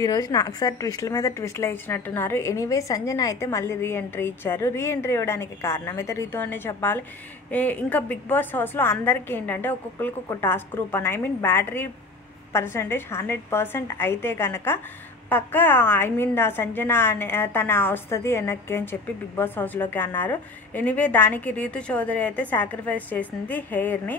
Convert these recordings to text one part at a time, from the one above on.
ఈరోజు నాకు సార్ ట్విస్ట్ల మీద ట్విస్ట్లు ఇచ్చినట్టున్నారు. ఎనీవే సంజన అయితే మళ్ళీ రీఎంట్రీ ఇచ్చారు. రీఎంట్రీ ఇవ్వడానికి కారణం అయితే రీతు అనే చెప్పాలి. ఇంకా బిగ్ బాస్ హౌస్లో అందరికీ ఏంటంటే ఒక్కొక్కరికి ఒక టాస్క్ గ్రూప్ అని బ్యాటరీ పర్సంటేజ్ 100% అయితే కనుక పక్క సంజన అనే తన వస్తుంది వెనక్కి అని చెప్పి బిగ్ బాస్ హౌస్లోకి అన్నారు. ఎనీవే దానికి రీతు చౌదరి అయితే సాక్రిఫైస్ చేసింది హెయిర్ని.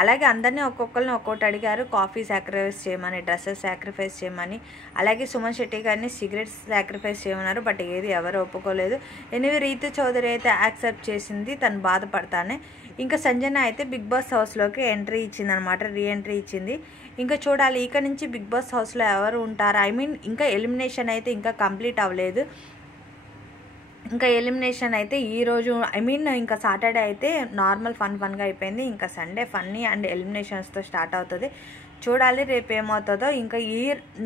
అలాగే అందరినీ ఒక్కొక్కరిని ఒక్కొక్కటి అడిగారు. కాఫీ సాక్రిఫైస్ చేయమని, డ్రెస్సెస్ సాక్రిఫైస్ చేయమని, అలాగే సుమన్ శెట్టి గారిని సిగరెట్స్ సాక్రిఫైస్ చేయమన్నారు. బట్ ఏది ఎవరు ఒప్పుకోలేదు. ఎనీవే రీతు చౌదరి అయితే యాక్సెప్ట్ చేసింది తను బాధపడతానే. ఇంకా సంజన అయితే బిగ్ బాస్ హౌస్లోకి ఎంట్రీ ఇచ్చిందనమాట, రీఎంట్రీ ఇచ్చింది. ఇంకా చూడాలి ఇక నుంచి బిగ్ బాస్ హౌస్లో ఎవరు ఉంటారు. ఇంకా ఎలిమినేషన్ అయితే ఇంకా కంప్లీట్ అవ్వలేదు. ఇంకా ఎలిమినేషన్ అయితే ఈరోజు ఇంకా సాటర్డే అయితే నార్మల్ ఫన్గా అయిపోయింది. ఇంకా సండే ఫన్నీ అండ్ ఎలిమినేషన్స్తో స్టార్ట్ అవుతుంది. చూడాలి రేపు ఏమవుతుందో. ఇంకా ఈ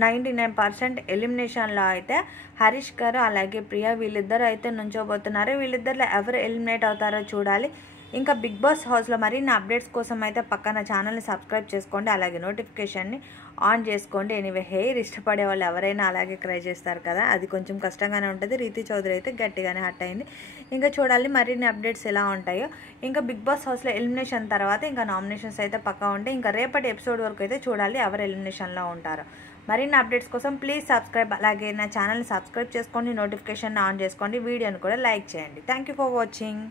99% ఎలిమినేషన్లో అయితే హరీష్ గారు అలాగే ప్రియా వీళ్ళిద్దరూ అయితే నుంచోబోతున్నారు. వీళ్ళిద్దరిలో ఎవరు ఎలిమినేట్ అవుతారో చూడాలి. ఇంకా బిగ్ బాస్ హౌస్లో మరిన్ని అప్డేట్స్ కోసం అయితే పక్కన ఛానల్ని సబ్స్క్రైబ్ చేసుకోండి, అలాగే నోటిఫికేషన్ని ఆన్ చేసుకోండి. ఎనీవే హెయిర్ ఇష్టపడే వాళ్ళు ఎవరైనా అలాగే ట్రై చేస్తారు కదా, అది కొంచెం కష్టంగానే ఉంటుంది. రీతి చౌదరి అయితే గట్టిగానే హట్ అయింది. ఇంకా చూడాలి మరిన్ని అప్డేట్స్ ఎలా ఉంటాయో. ఇంకా బిగ్ బాస్ హౌస్లో ఎలిమినేషన్ తర్వాత ఇంకా నామినేషన్స్ అయితే పక్కా ఉంటాయి. ఇంకా రేపటి ఎపిసోడ్ వరకు అయితే చూడాలి ఎవరు ఎలిమినేషన్లో ఉంటారో. మరిన్ని అప్డేట్స్ కోసం ప్లీజ్ సబ్స్క్రైబ్, అలాగే నా ఛానల్ని సబ్స్క్రైబ్ చేసుకోండి, నోటిఫికేషన్ ఆన్ చేసుకోండి, వీడియోని కూడా లైక్ చేయండి. Thank you for watching.